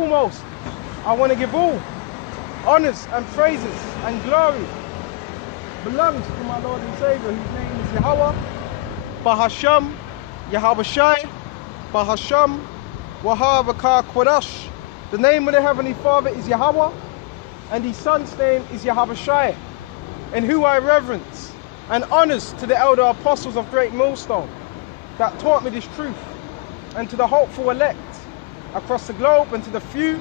foremost, I want to give all honors and praises and glory belongs to my Lord and Savior, whose name is Yahweh, Bahasham, Yahweh Shai, Bahasham, Wahavakar Quadash. The name of the Heavenly Father is Yahweh, and his Son's name is Yahweh Shai, in who I reverence, and honors to the elder apostles of Great Millstone that taught me this truth, and to the hopeful elect across the globe, and to the few,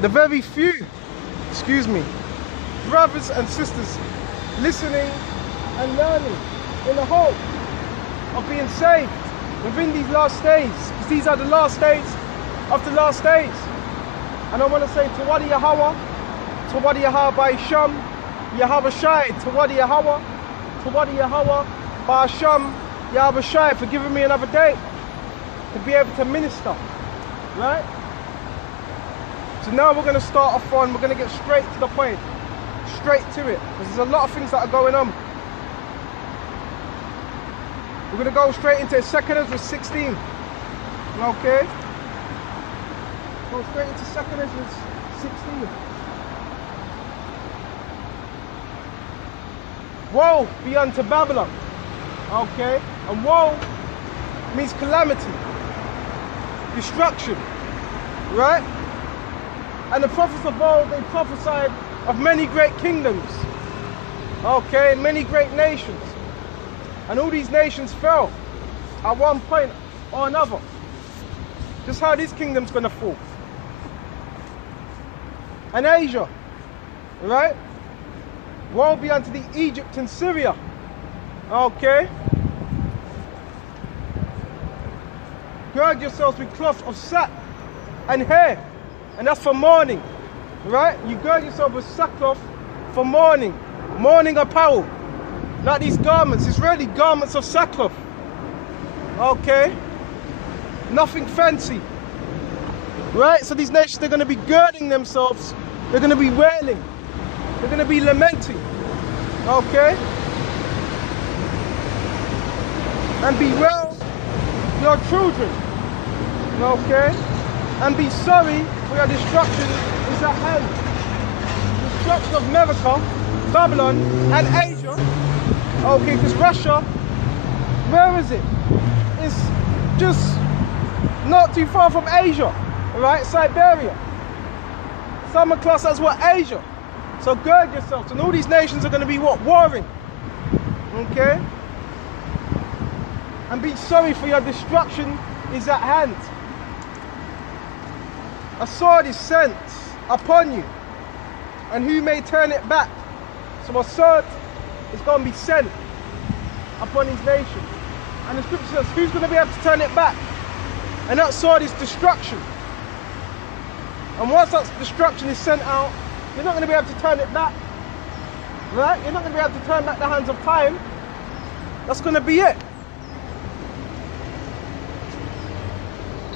the very few, excuse me, brothers and sisters listening and learning in the hope of being saved within these last days, because these are the last days of the last days. And I want to say Tawadi Yahweh, Tawadi Yahweh by Sham, Yahweh Shai, Tawadi Yahweh, Tawadi Yahweh by Sham, Yahweh Shai, for giving me another day to be able to minister, right? So now we're going to start off on, we're going to get straight to the point, straight to it, because there's a lot of things that are going on. We're going to go straight into 2 Ezra 16, okay? Go straight into 2 Ezra 16. Woe be unto Babylon, okay? And woe means calamity, destruction, right? And the prophets of old, they prophesied of many great kingdoms, okay, many great nations. And all these nations fell at one point or another. Just how this kingdom's gonna fall. And Asia, right? Woe be unto the Egypt and Syria, okay? Gird yourselves with cloth of sack and hair, and that's for mourning, right? You gird yourself with sackcloth for mourning, mourning apparel. Not these garments, it's really garments of sackcloth, okay? Nothing fancy, right? So these nations, they're going to be girding themselves, they're going to be wailing, they're going to be lamenting, okay? And bewail your children, okay? And be sorry for your destruction is at hand. Destruction of America, Babylon, and Asia. Okay, because Russia, where is it? It's just not too far from Asia, right? Siberia. Some are classed as what? Asia. So gird yourselves. And all these nations are going to be what? Warring. Okay? And be sorry for your destruction is at hand. A sword is sent upon you, and who may turn it back? So a sword is going to be sent upon these nations. And the scripture says, who's going to be able to turn it back? And that sword is destruction. And once that destruction is sent out, you're not going to be able to turn it back. Right? You're not going to be able to turn back the hands of time. That's going to be it.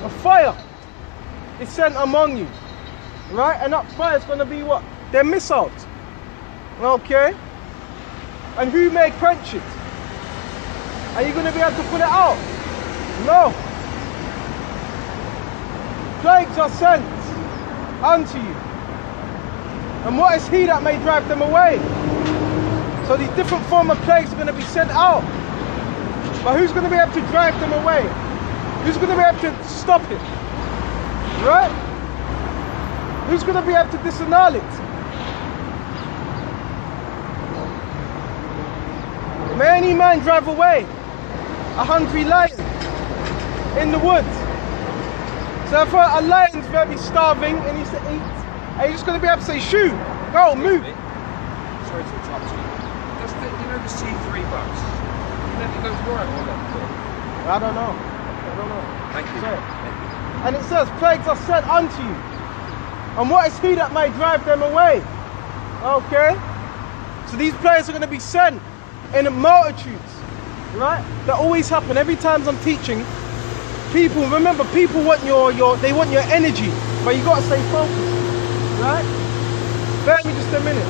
A fire is sent among you. Right? And that fire is going to be what? They're missiles. Okay? And who may quench it? Are you going to be able to put it out? No. Plagues are sent unto you. And what is he that may drive them away? So these different form of plagues are going to be sent out. But who's going to be able to drive them away? Who's going to be able to stop it? Right? Who's going to be able to disannul it? May any man drive away a hungry lion in the woods. So if a lion's very starving and needs to eat, are you just going to be able to say, shoo, go, move? Sorry to interrupt you. Does the, you know the C3 bus? You know if it goes right or left? I don't know. I don't know. Thank you. Sorry. And it says, plagues are sent unto you. And what is he that may drive them away? Okay? So these plagues are going to be sent in multitudes, right? That always happen. Every time I'm teaching, people, remember, people want they want your energy, but you got to stay focused, right? Bear me just a minute.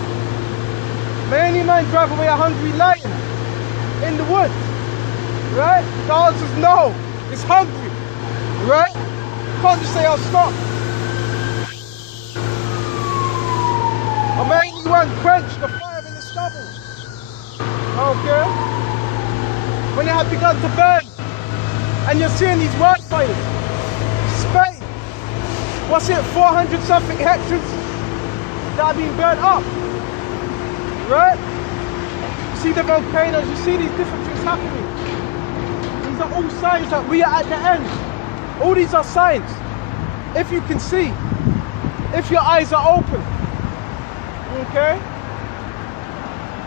May any man drive away a hungry lion in the woods, right? The answer is no. It's hungry, right? Can't just say, "I'll stop." Or may anyone quench the fire in the stubble. Okay? When it had begun to burn, and you're seeing these wildfires, Spain, what's it, 400 something hectares that are being burnt up, right? You see the volcanoes, you see these different things happening. These are all signs that we are at the end. All these are signs. If you can see, if your eyes are open, okay?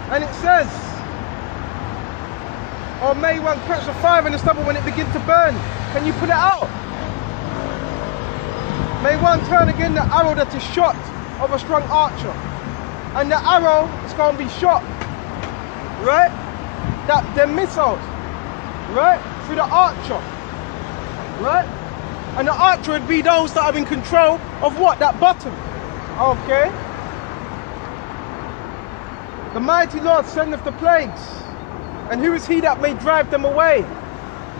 And it says, or may one catch the fire in the stubble when it begins to burn. Can you put it out? May one turn again the arrow that is shot of a strong archer. And the arrow is going to be shot, right? That the missiles, right? Through the archer, right? And the archer would be those that are in control of what? That button, okay? The mighty Lord sendeth the plagues, and who is he that may drive them away?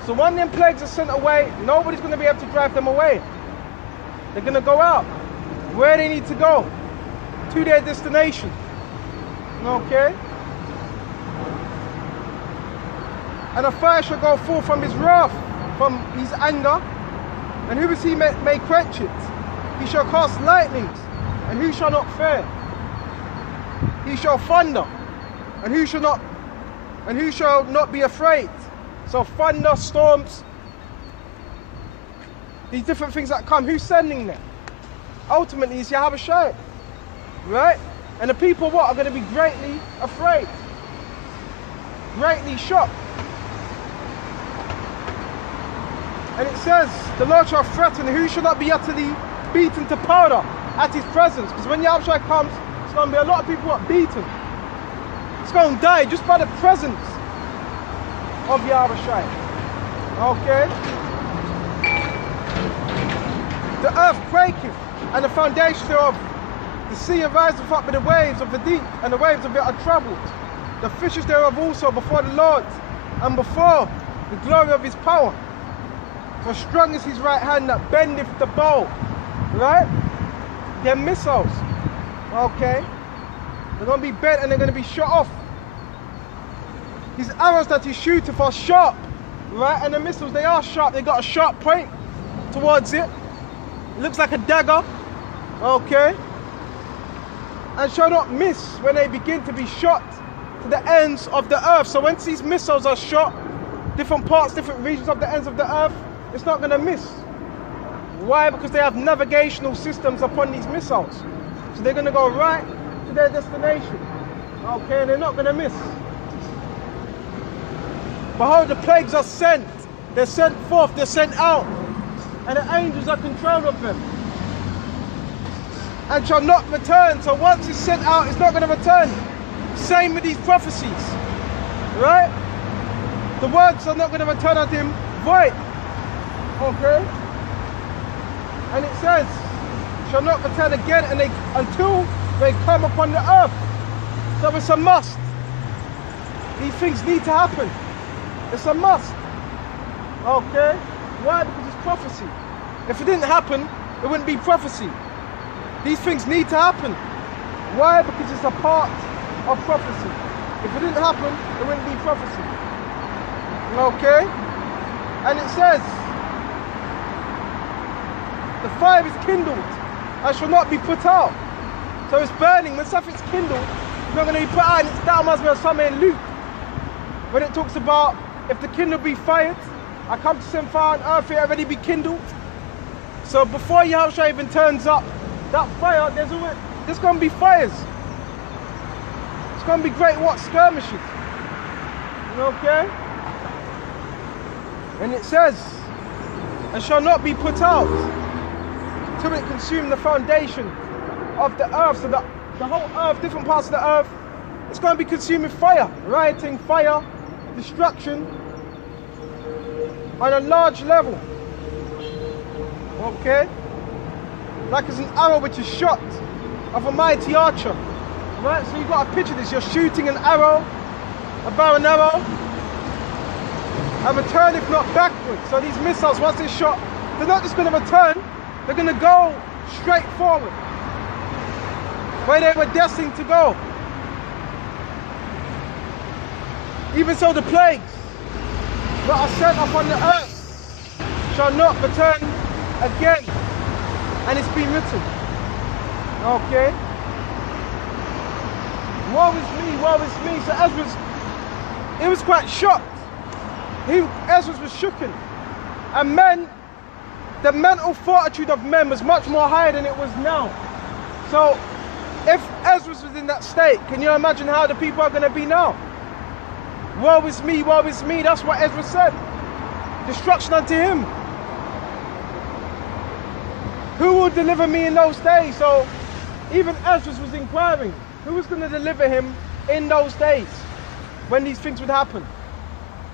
So when them plagues are sent away, nobody's going to be able to drive them away. They're going to go out where they need to go, to their destination. Okay? And a fire shall go forth from his wrath, from his anger, and who is he may quench it? He shall cast lightnings, and who shall not fear? He shall thunder, and who shall not be afraid? So thunder, storms, these different things that come, who's sending them? Ultimately, it's Yahweh Shai, right? And the people what are going to be greatly afraid, greatly shocked. And it says, the Lord shall threaten, who shall not be utterly beaten to powder at his presence? Because when Yahweh Shai comes, it's going to be a lot of people what beaten. It's going to die just by the presence of Yahweh Shai. Okay? The earth quaketh, and the foundation thereof. The sea ariseth up with the waves of the deep, and the waves of it are troubled. The fishes thereof also before the Lord, and before the glory of his power. For strong is his right hand that bendeth the bow. Right? They're missiles. Okay? They're going to be bent and they're going to be shot off. His arrows that he shooteth are sharp. Right? And the missiles, they are sharp. They got a sharp point towards it. It looks like a dagger. Okay? And shall not miss when they begin to be shot to the ends of the earth. So once these missiles are shot, different parts, different regions of the ends of the earth, it's not going to miss. Why? Because they have navigational systems upon these missiles. So they're going to go right to their destination. Okay, and they're not going to miss. Behold, the plagues are sent. They're sent forth, they're sent out. And the angels are controlled of them. And shall not return. So once it's sent out, it's not going to return. Same with these prophecies. Right? The words are not going to return unto him void. Okay? And it says, shall not return again until they come upon the earth. So it's a must. These things need to happen. It's a must. Okay? Why? Because it's prophecy. If it didn't happen, it wouldn't be prophecy. These things need to happen. Why? Because it's a part of prophecy. If it didn't happen, it wouldn't be prophecy. Okay? And it says, the fire is kindled and shall not be put out. So it's burning. When something's kindled, it's not going to be put out. And it's down as well somewhere in Luke, when it talks about if the kindle be fired, I come to send fire on earth, it already be kindled. So before Yahushua even turns up, that fire, there's going to be fires. It's going to be great skirmishes. Okay? And it says, and shall not be put out till it consume the foundation of the earth. So the whole earth, different parts of the earth, it's going to be consumed with fire, rioting, fire, destruction on a large level. Okay? Like as an arrow which is shot of a mighty archer. Right? So you've got to picture this. You're shooting an arrow, a bow and arrow, and return if not backwards. So these missiles, once they're shot, they're not just going to return, They're going to go straight forward, where they were destined to go. Even so, the plagues that are sent upon the earth shall not return again. And it's been written. Okay? Woe is me, woe is me. So Ezra was quite shocked. Ezra was shooken. And men, the mental fortitude of men was much more higher than it was now. So if Ezra was in that state, can you imagine how the people are going to be now? Woe is me, woe is me. That's what Ezra said. Destruction unto him. Who will deliver me in those days? So even Ezra was inquiring, who was going to deliver him in those days when these things would happen?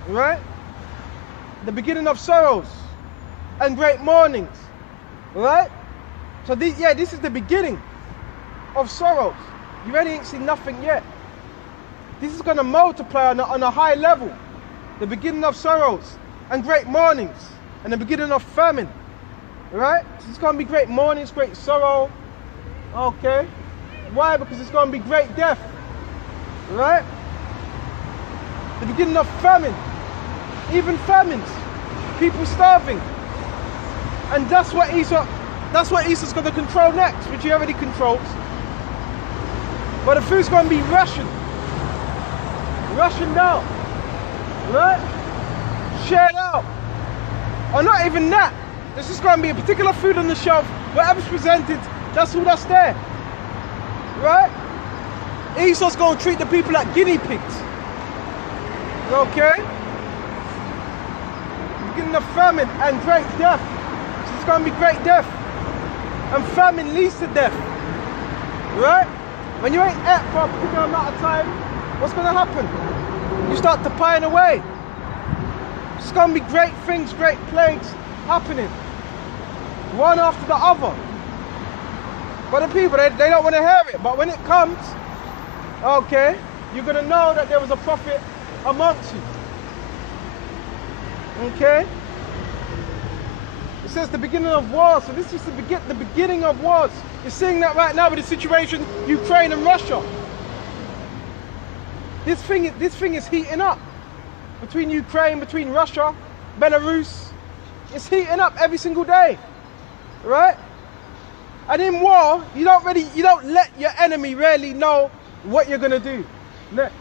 Right? The beginning of sorrows and great mournings. Right? So this is the beginning of sorrows. You really ain't seen nothing yet. This is going to multiply on a high level. The beginning of sorrows and great mournings and the beginning of famine. Right? So it's going to be great mournings, great sorrow. Okay? Why? Because it's going to be great death. Right? The beginning of famine. Even famines. People starving. And that's what Esau's going to control next, which he already controls. But the food's going to be rationed. Rationed out. Right? Shared out. Or not even that. There's just going to be a particular food on the shelf. Whatever's presented, that's all that's there. Right? Esau's going to treat the people like guinea pigs. Okay? Beginning of famine and great death. So it's going to be great death. And famine leads to death. Right? When you ain't ate for a particular amount of time, what's going to happen? You start to pine away. It's going to be great things, great plagues happening. One after the other. But the people, they don't want to hear it. But when it comes, okay, you're going to know that there was a prophet amongst you. Okay? It says the beginning of wars. So this is the beginning of wars. You're seeing that right now with the situation Ukraine and Russia. This thing is heating up. Between Ukraine, between Russia, Belarus. It's heating up every single day. Right? And in war, you don't let your enemy really know what you're gonna do next.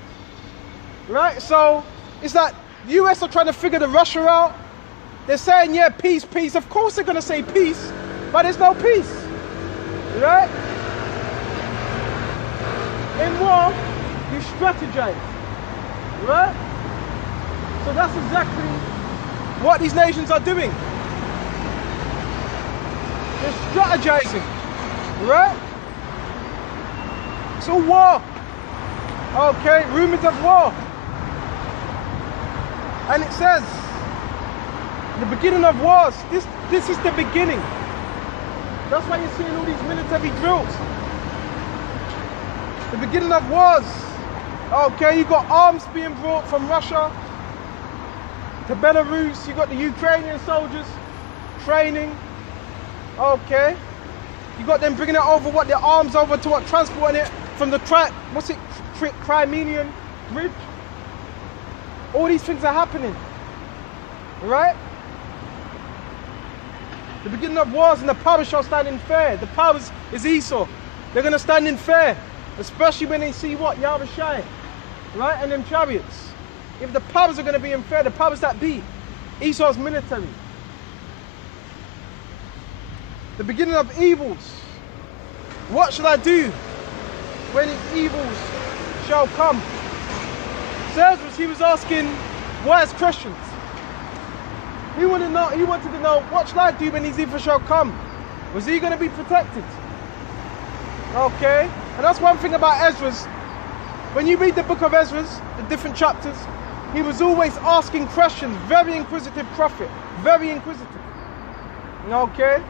Right? So it's like the US are trying to figure the Russia out. They're saying, yeah, peace, peace. Of course they're gonna say peace, but there's no peace. Right? In war, you strategize. Right? So that's exactly what these nations are doing. They're strategizing. Right? It's all war. Okay, rumors of war. And it says, the beginning of wars, this is the beginning. That's why you're seeing all these military drills. The beginning of wars. Okay, you got arms being brought from Russia to Belarus. You got the Ukrainian soldiers training. Okay. You got them bringing it over, their arms over to transporting it from the Crimean Bridge. All these things are happening. Right? The beginning of wars, and the powers shall stand in fear. The powers is Esau. They're going to stand in fear. Especially when they see what? Yahushua. Right? And them chariots. If the powers are going to be in fear, the powers that be. Esau's military. The beginning of evils. What shall I do when evils shall come? So he was asking wise questions. He wanted to know, what shall I do when these evils shall come? Was he going to be protected? Okay. And that's one thing about Ezra's. When you read the book of Ezra's, the different chapters, he was always asking questions. Very inquisitive prophet. Very inquisitive. Okay.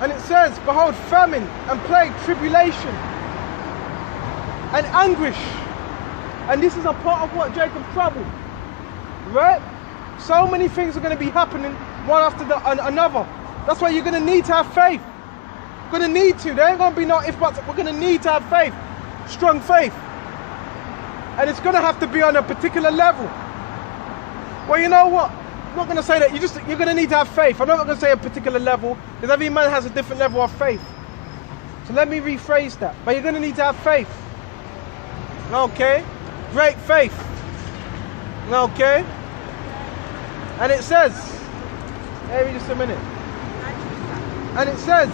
And it says, behold, famine and plague, tribulation and anguish. And this is a part of what Jacob's trouble. Right? So many things are going to be happening one after another. That's why you're going to need to have faith. Going to need to. There ain't going to be no if buts. We're going to need to have faith. Strong faith. And it's going to have to be on a particular level. Well, you know what? I'm not going to say that. You're going to need to have faith. I'm not going to say a particular level, because every man has a different level of faith. So let me rephrase that. But you're going to need to have faith. Okay? Great faith. Okay? And it says, maybe just a minute. And it says,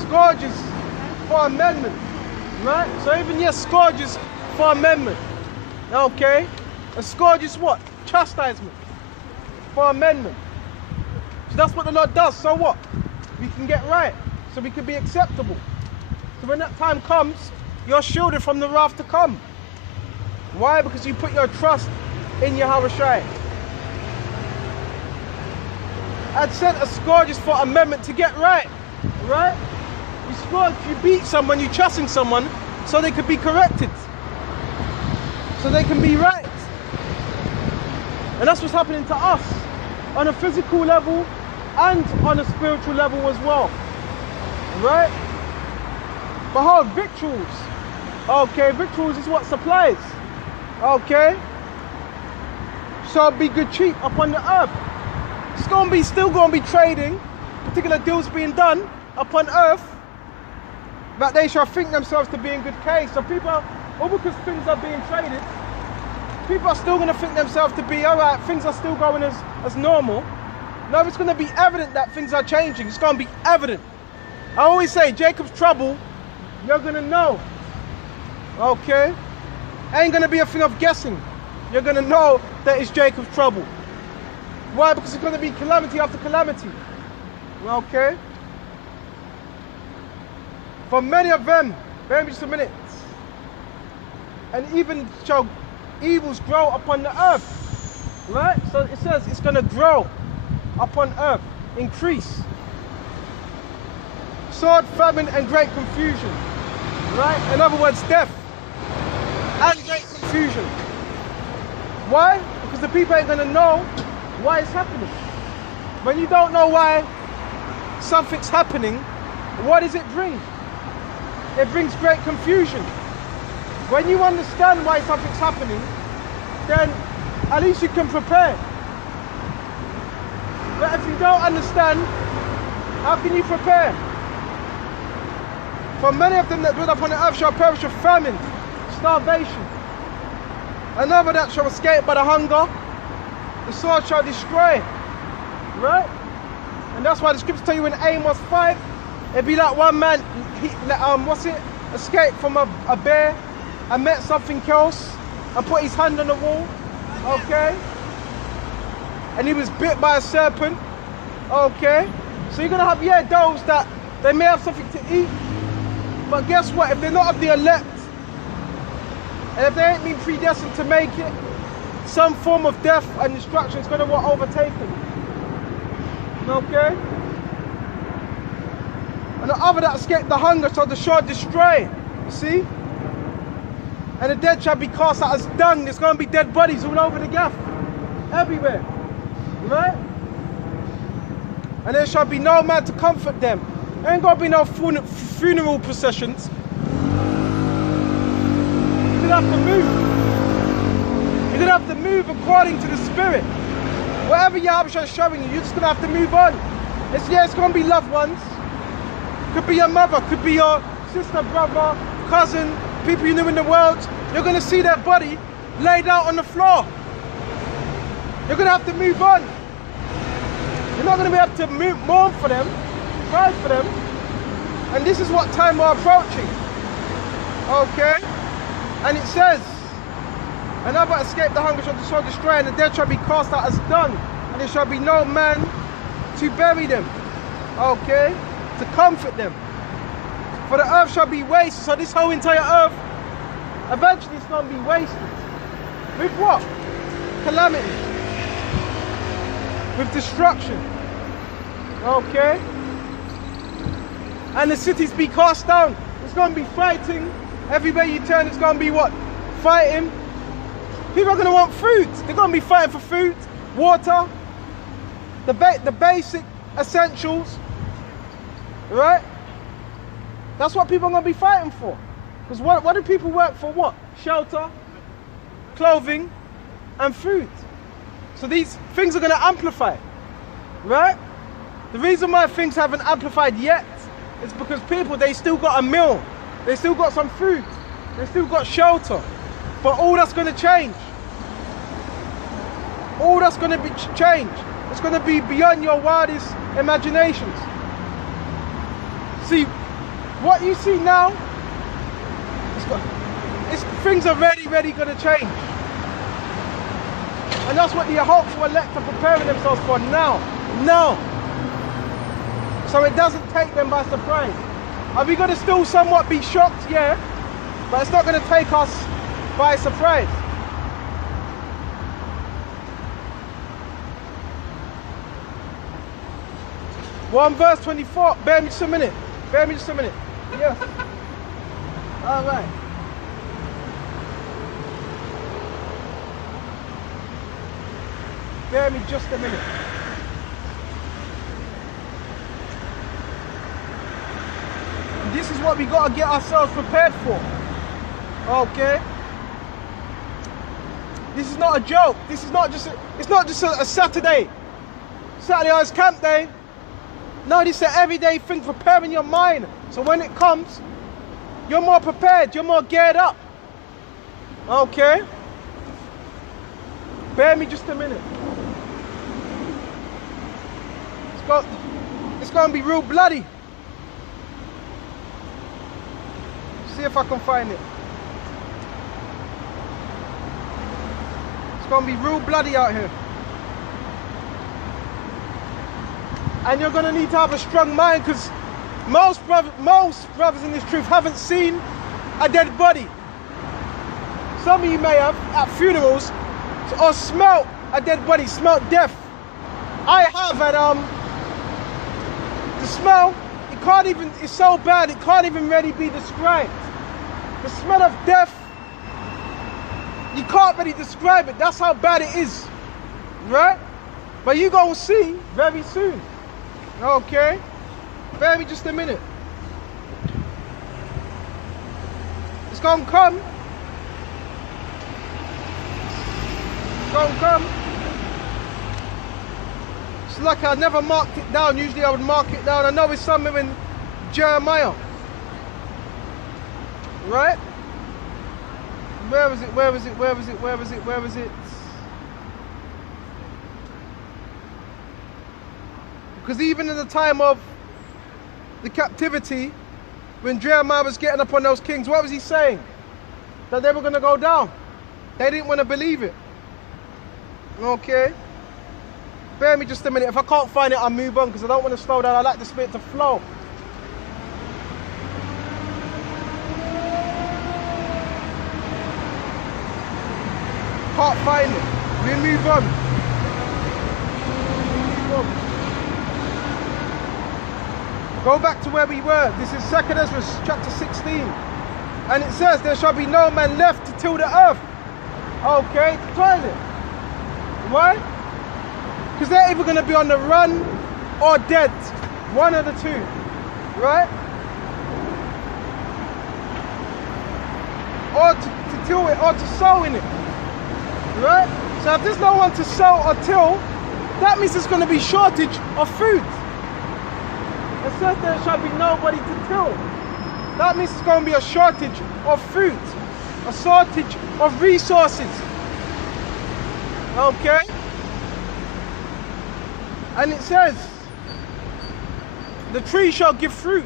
scourges for amendment. Right? So even yes, scourges for amendment. Okay? A scourge is what? Chastisement. For amendment. So that's what the Lord does. So what? We can get right. So we can be acceptable. So when that time comes, you're shielded from the wrath to come. Why? Because you put your trust in Yahushua. I'd said a scourge is for amendment, to get right. Right? You scourge, you beat someone, you chasten someone so they could be corrected. So they can be right. And that's what's happening to us on a physical level and on a spiritual level as well. Right? Behold, victuals. Okay, victuals is what supplies. Okay? So be good cheap upon the earth. It's still going to be trading, particular deals being done upon earth, that they shall think themselves to be in good case. So people, all because things are being traded, people are still going to think themselves to be, all right, things are still going as normal. No, it's going to be evident that things are changing. It's going to be evident. I always say, Jacob's trouble, you're going to know. Okay? Ain't going to be a thing of guessing. You're going to know that it's Jacob's trouble. Why? Because it's going to be calamity after calamity. Okay? For many of them, bear with me just a minute, and even shall evils grow upon the earth. Right? So it says it's going to grow upon earth, increase. Sword, famine, and great confusion. Right? In other words, death and great confusion. Why? Because the people ain't going to know why it's happening. When you don't know why something's happening, what does it bring? It brings great confusion. When you understand why something's happening, then at least you can prepare. But if you don't understand, how can you prepare? For many of them that dwell upon the earth shall perish of famine, starvation. Another that shall escape by the hunger, the sword shall destroy. Right? And that's why the scriptures tell you in Amos 5, it'd be like one man, escaped from a bear and met something else and put his hand on the wall. Okay? And he was bit by a serpent. Okay? So you're going to have, those that they may have something to eat, but guess what? If they're not of the elect, and if they ain't been predestined to make it, some form of death and destruction is going to overtake them. Okay? And the other that escaped the hunger shall the sword destroy. You see? And the dead shall be cast out as dung. There's going to be dead bodies all over the gaff. Everywhere. Right? And there shall be no man to comfort them. There ain't going to be no funeral processions. You're going to have to move. You're going to have to move according to the Spirit. Whatever Yahushua is showing you, you're just going to have to move on. It's going to be loved ones. Could be your mother, could be your sister, brother, cousin, people you knew in the world. You're going to see their body laid out on the floor. You're going to have to move on. You're not going to be able to mourn for them, cry for them. And this is what time we're approaching. Okay? And it says, another escape the hunger shall the sword destroy, and the dead shall be cast out as dung, and there shall be no man to bury them. Okay? To comfort them. For the earth shall be wasted. So this whole entire earth, eventually it's going to be wasted. With what? Calamity. With destruction. Okay? And the cities be cast down. It's going to be fighting. Everywhere you turn, it's going to be what? Fighting. People are going to want food. They're going to be fighting for food, water. the basic essentials, right? That's what people are going to be fighting for. Because what do people work for? What? Shelter, clothing, and food. So these things are going to amplify, right? The reason why things haven't amplified yet is because people, they still got a meal, they still got some food, they still got shelter. But all that's going to change. All that's going to be changed. It's going to be beyond your wildest imaginations. See, what you see now, things are really going to change. And that's what the hopeful elect are preparing themselves for now. Now. So it doesn't take them by surprise. Are we going to still somewhat be shocked? Yeah. But it's not going to take us by surprise. Verse 24. Bear me just a minute. Bear me just a minute. Yes. All right. Bear me just a minute. This is what we got to get ourselves prepared for. Okay? This is not a joke. This is not just it's not just a Saturday. Saturday is camp day. No, this is an everyday thing, preparing your mind. So when it comes, you're more prepared, you're more geared up. Okay? Bear me just a minute. It's going to be real bloody. See if I can find it. It's going to be real bloody out here. And you're going to need to have a strong mind, because most brothers in this truth haven't seen a dead body. Some of you may have at funerals, or smelt a dead body, smelt death. I have, and the smell, it's so bad, it can't even really be described. The smell of death, you can't really describe it. That's how bad it is, right? But you're going to see very soon. Okay? Bear me just a minute. It's going to come. It's going to come. It's like I never marked it down. Usually I would mark it down. I know it's somewhere in Jeremiah. Right? Where is it? Where is it? Where is it? Where is it? Where is it? Because even in the time of the captivity, when Jeremiah was getting up on those kings, what was he saying? That they were going to go down. They didn't want to believe it. Okay? Bear me just a minute. If I can't find it, I'll move on, because I don't want to slow down. I like the spirit to flow. Can't find it. We move on. Go back to where we were. This is 2nd Ezra chapter 16. And it says, there shall be no man left to till the earth. Okay, to toil it. Why? Because they're either going to be on the run or dead. One of the two. Right? Or to till it, or to sow in it. Right? So if there's no one to sow or till, that means there's going to be shortage of food. It says there shall be nobody to till. That means there's going to be a shortage of food, a shortage of resources. Okay? And it says, the tree shall give fruit.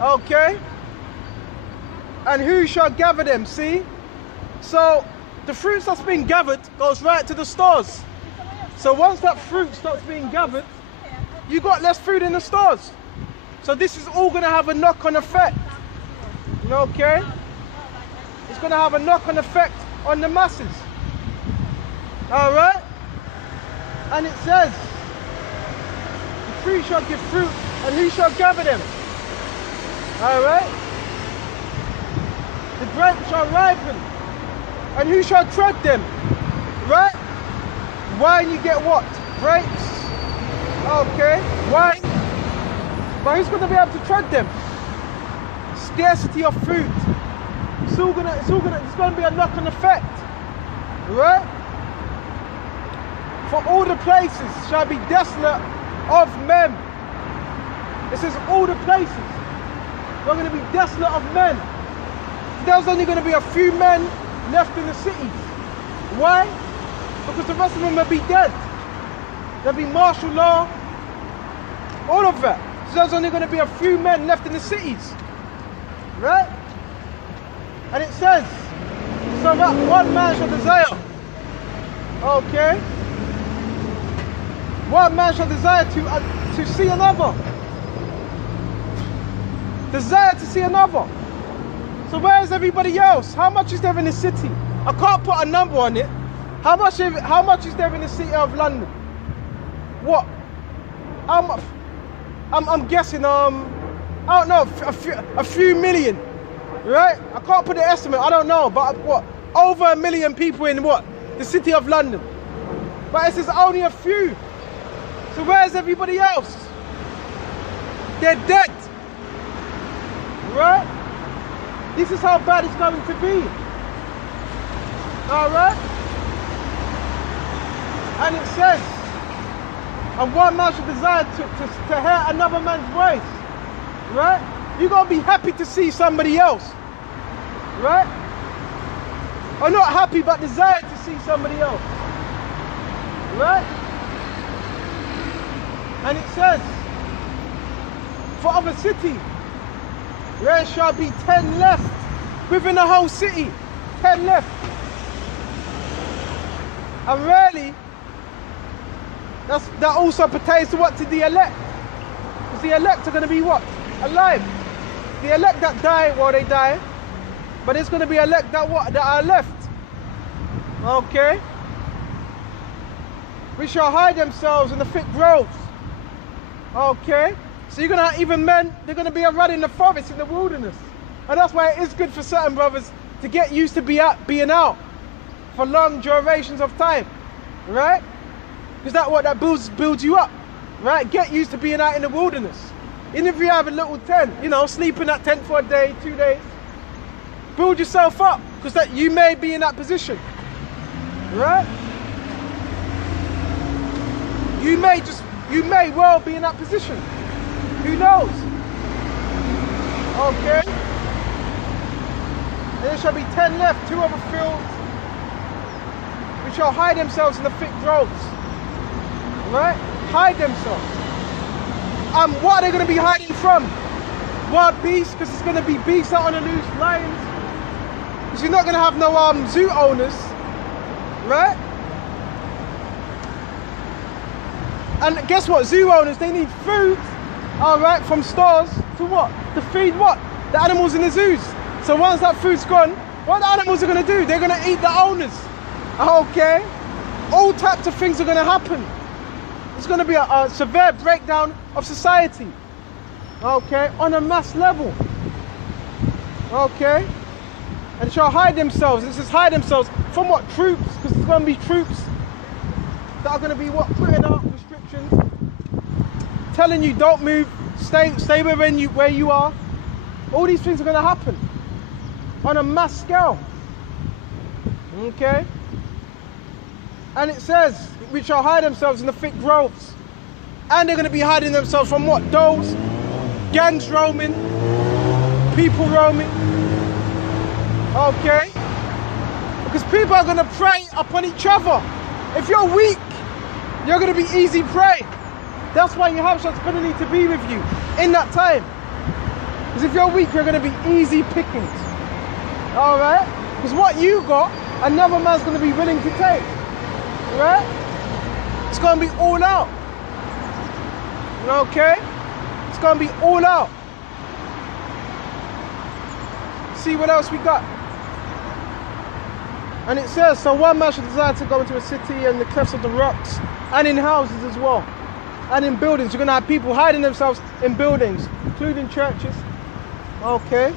Okay? And who shall gather them? See? So, the fruits that's being gathered goes right to the stores. So once that fruit starts being gathered, you got less food in the stores. So this is all going to have a knock-on effect. Okay? It's going to have a knock-on effect on the masses. Alright? And it says, the tree shall give fruit, and who shall gather them? Alright? The grapes shall ripen, and who shall tread them? Right? Wine you get what? Grapes. Okay, why? But who's gonna be able to tread them? Scarcity of food. It's gonna be a knock-on effect. Right? For all the places shall be desolate of men. It says all the places are going to be desolate of men. There's only going to be a few men left in the cities. Why? Because the rest of them will be dead. There'll be martial law, all of that. So there's only going to be a few men left in the cities. Right? And it says, so that one man shall desire. Okay? One man shall desire to see another. Desire to see another. So where is everybody else? How much is there in the city? I can't put a number on it. How much is there in the city of London? What? I'm guessing I don't know, a few million. Right? I can't put an estimate, I don't know, but what? Over 1 million people in what? The city of London. But it says only a few. So where's everybody else? They're dead. Right? This is how bad it's going to be. Alright? And it says, and one man should desire to hear another man's voice. Right? You're going to be happy to see somebody else. Right? Or not happy, but desire to see somebody else. Right? And it says, for of a city, there shall be 10 left within the whole city. 10 left. And really, that also pertains to what? To the elect. Because the elect are going to be what? Alive. The elect that die, well, they die. But there's going to be elect that what? That are left. Okay? We shall hide themselves in the thick groves. Okay? So you're going to have even men, they're going to be running in the forest, in the wilderness. And that's why it is good for certain brothers to get used to being out for long durations of time. Right? Because that builds you up. Right? Get used to being out in the wilderness. Even if you have a little tent, you know, sleep in that tent for a day, 2 days. Build yourself up, because that you may be in that position. Right? You may well be in that position. Who knows? Okay? And there shall be 10 left, 2 of the fields, which shall hide themselves in the thick groves. Right? Hide themselves. What are they going to be hiding from? Wild beasts, because it's going to be beasts out on the loose, lions. Because you're not going to have no zoo owners. Right? And guess what? Zoo owners, they need food, alright, from stores to what? To feed what? The animals in the zoos. So once that food's gone, what the animals are going to do? They're going to eat the owners. Okay? All types of things are going to happen. It's going to be a severe breakdown of society. Okay? On a mass level. Okay? And shall hide themselves. It says hide themselves from what? Troops. Because it's going to be troops that are going to be what? Putting out restrictions. Telling you don't move. Stay where you are. All these things are going to happen. On a mass scale. Okay? And it says, which shall hide themselves in the thick groves. And they're going to be hiding themselves from what? Those gangs roaming, people roaming. Okay? Because people are going to prey upon each other. If you're weak, you're going to be easy prey. That's why your Habshat's going to need to be with you in that time. Because if you're weak, you're going to be easy pickings. Alright? Because what you got, another man's going to be willing to take. Right? It's going to be all out. Okay? It's going to be all out. See what else we got. And it says, so one man should desire to go into a city and the clefts of the rocks, and in houses as well, and in buildings. You're going to have people hiding themselves in buildings, including churches. Okay?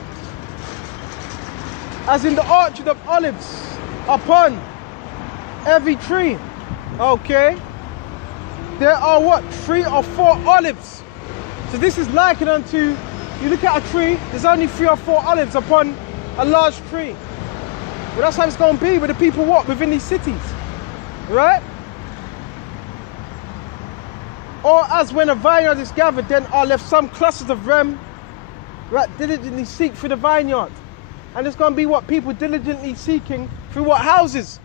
As in the orchard of olives, upon every tree. Okay? there are what? 3 or 4 olives. So this is likened unto, you look at a tree, there's only 3 or 4 olives upon a large tree. Well, that's how it's going to be with the people what? Within these cities. Right? Or as when a vineyard is gathered, then are left some clusters of them, right, diligently seek through the vineyard. And it's going to be what? People diligently seeking through what? Houses.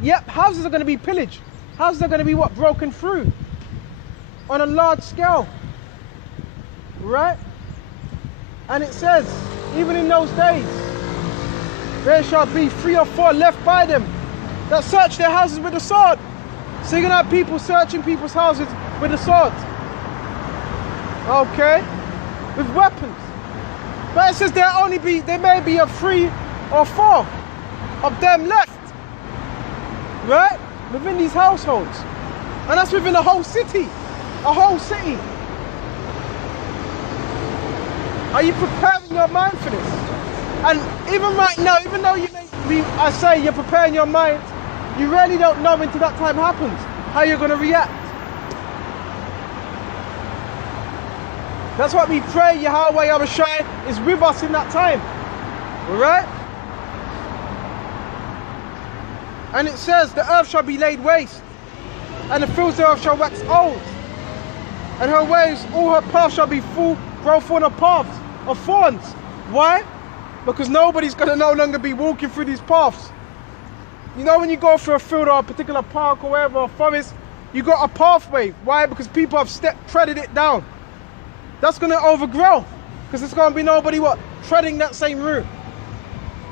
Yep, houses are going to be pillaged. Houses are going to be what? Broken through. On a large scale. Right? And it says, even in those days, there shall be 3 or 4 left by them that search their houses with the sword. So you're going to have people searching people's houses with the sword. Okay? With weapons. But it says there may be a 3 or 4 of them left. Right? Within these households. And that's within a whole city. A whole city. Are you preparing your mind for this? And even right now, even though I say you're preparing your mind, you really don't know until that time happens how you're going to react. That's what we pray, Yahweh Yahushua is with us in that time. Alright? And it says, the earth shall be laid waste, and the fields thereof shall wax old, and her ways, all her paths shall be grow full of paths of thorns. Why? Because nobody's going to no longer be walking through these paths. You know, when you go through a field or a particular park or wherever, a forest, you got a pathway. Why? Because people have treaded it down. That's going to overgrow, because there's going to be nobody what? Treading that same route.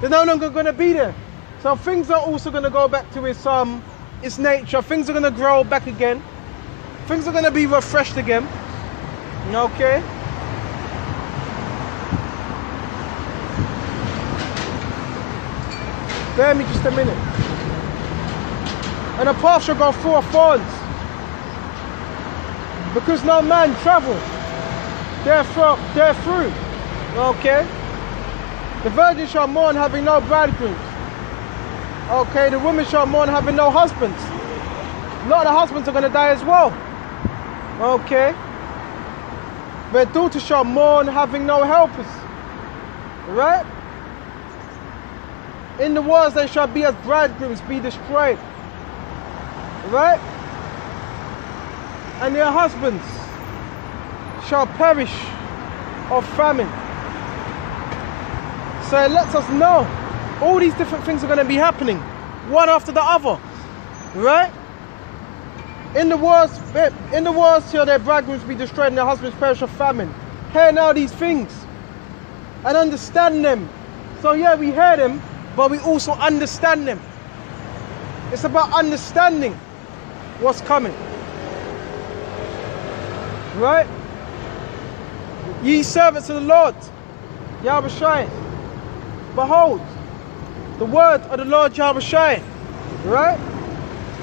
They're no longer going to be there. So things are also going to go back to its nature. Things are going to grow back again. Things are going to be refreshed again. Okay? Bear me just a minute. And a path shall go through of thorns, because no man travel therethrough. Okay? The virgin shall mourn having no bridegrooms. Okay, the woman shall mourn having no husbands. A lot of the husbands are going to die as well. Okay? Their daughter shall mourn having no helpers. Right? In the wars they shall be as bridegrooms, be destroyed. Right? And their husbands shall perish of famine. So it lets us know all these different things are going to be happening, one after the other. Right? In the wars shall their bridegrooms be destroyed and their husbands perish of famine. Hear now these things and understand them. So yeah, we hear them, but we also understand them. It's about understanding what's coming. Right? Ye servants of the Lord, Yahushua, behold, the word of the Lord Yahushua. Right?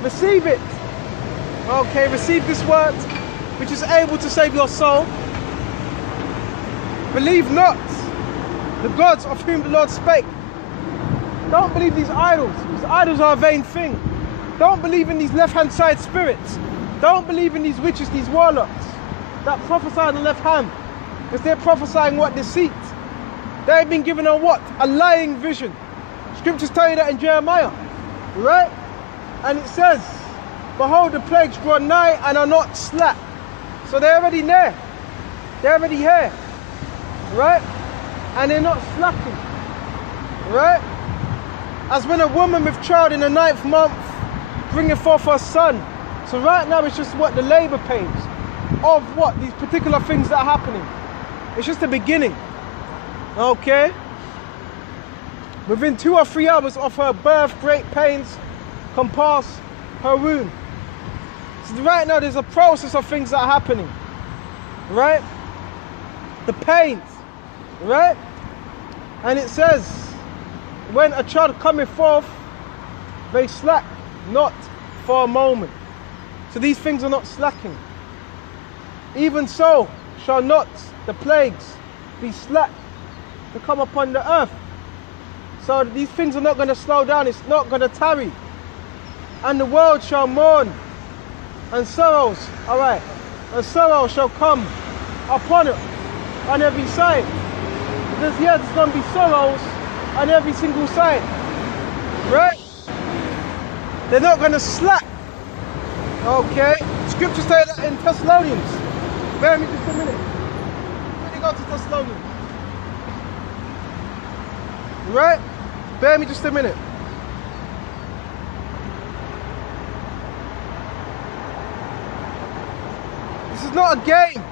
Receive it. Okay, receive this word, which is able to save your soul. Believe not the gods of whom the Lord spake. Don't believe these idols. These idols are a vain thing. Don't believe in these left-hand side spirits. Don't believe in these witches, these warlocks that prophesy on the left hand, because they're prophesying what? Deceit. They've been given a what? A lying vision. Scriptures tell you that in Jeremiah. Right? And it says, behold, the plagues draw nigh and are not slack. So they're already there. They're already here. Right? And they're not slacking. Right? As when a woman with child in the 9th month bringeth forth her son. So right now it's just what? The labor pains of what? These particular things that are happening. It's just the beginning. Okay? Within 2 or 3 hours of her birth, great pains compass her womb. So right now there's a process of things that are happening. Right? The pains. Right? And it says, when a child cometh forth, they slack not for a moment. So these things are not slacking. Even so shall not the plagues be slack to come upon the earth. So these things are not going to slow down. It's not going to tarry. And the world shall mourn and sorrows, all right, and sorrow shall come upon it on every side. Because yes, there's going to be sorrows on every single side, right? They're not going to slack, okay? Scripture say that in Thessalonians. Bear me just a minute. Let me go to Thessalonians. Right? Bear me just a minute. This is not a game.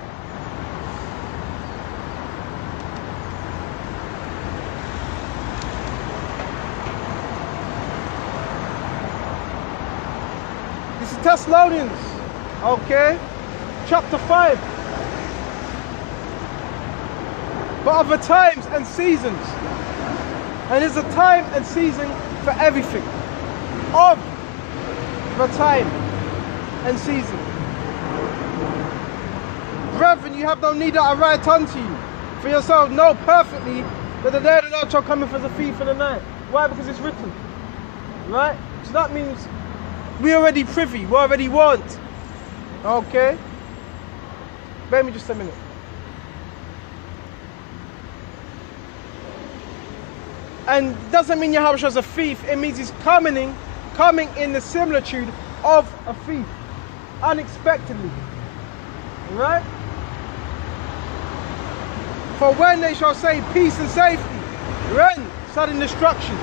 This is Thessalonians, okay? Chapter 5. But of the times and seasons. And there's a time and season for everything. Of the time and season. Brethren, you have no need that I write unto you. For yourselves know perfectly that the day of the Lord shall come as a thief in the night. Why? Because it's written. Right? So that means we already privy, we already warned. Okay? Bear me just a minute. And doesn't mean Yahushua is a thief, it means he's coming in the similitude of a thief, unexpectedly, right? For when they shall say peace and safety, then sudden destruction.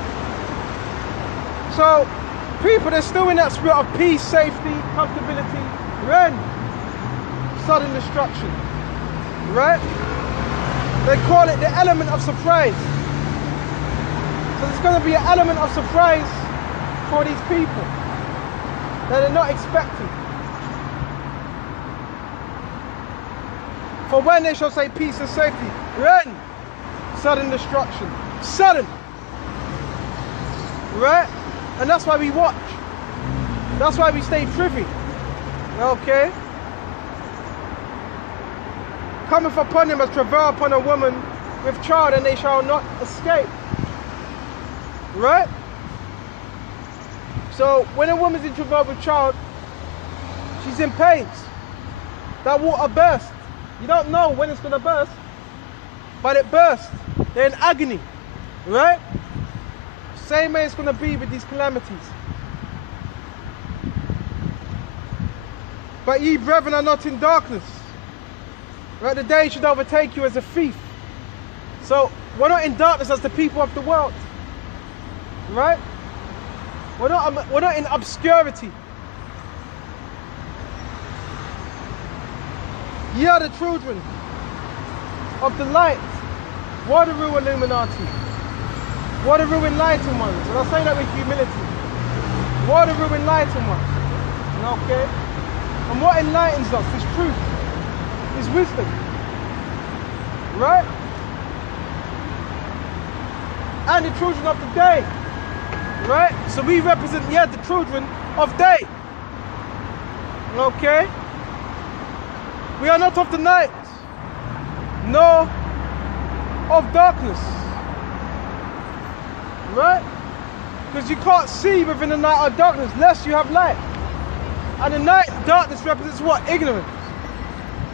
So people, they're still in that spirit of peace, safety, comfortability, then sudden destruction, right? They call it the element of surprise. So there's going to be an element of surprise for these people that they're not expecting. For when they shall say peace and safety, then sudden destruction. Sudden. Right? And that's why we watch. That's why we stay privy. Okay? Cometh upon him as travail upon a woman with child, and they shall not escape. Right? So when a woman's in travail with child, she's in pains. That water bursts. You don't know when it's going to burst, but it bursts. They're in agony. Right? Same way it's going to be with these calamities. But ye brethren are not in darkness. Right? The day should overtake you as a thief. So we're not in darkness as the people of the world. Right? We're not in obscurity. Ye are the children of the light. Wateroo Illuminati. Wateroo enlightened ones. And I say that with humility. Wateroo enlightened ones. Okay? And what enlightens us is truth. Is wisdom. Right? And the children of the day. Right? So we represent, yeah, the children of day. Okay? We are not of the night, nor of darkness. Right? Because you can't see within the night or darkness unless you have light. And the night, darkness represents what? Ignorance.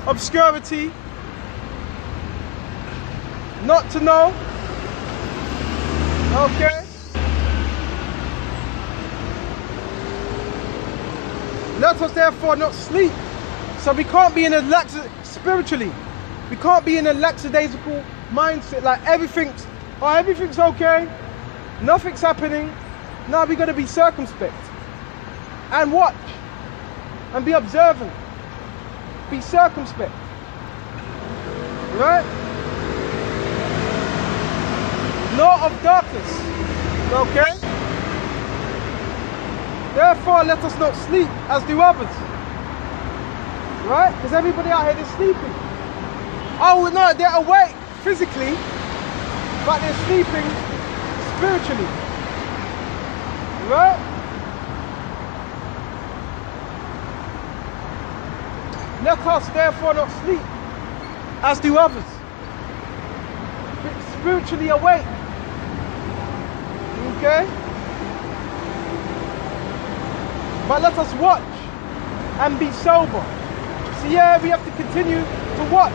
Obscurity. Not to know. Okay? Let us therefore not sleep. So we can't be in a spiritually. We can't be in a lackadaisical mindset like everything's okay. Nothing's happening. No, we got to be circumspect. And watch. And be observant. Be circumspect. Right? Not of darkness. Okay? Therefore, let us not sleep as do others. Right? Because everybody out here is sleeping. Oh no, they're awake physically, but they're sleeping spiritually. Right? Let us therefore not sleep as do others. But spiritually awake. Okay? But let us watch and be sober. So yeah, we have to continue to watch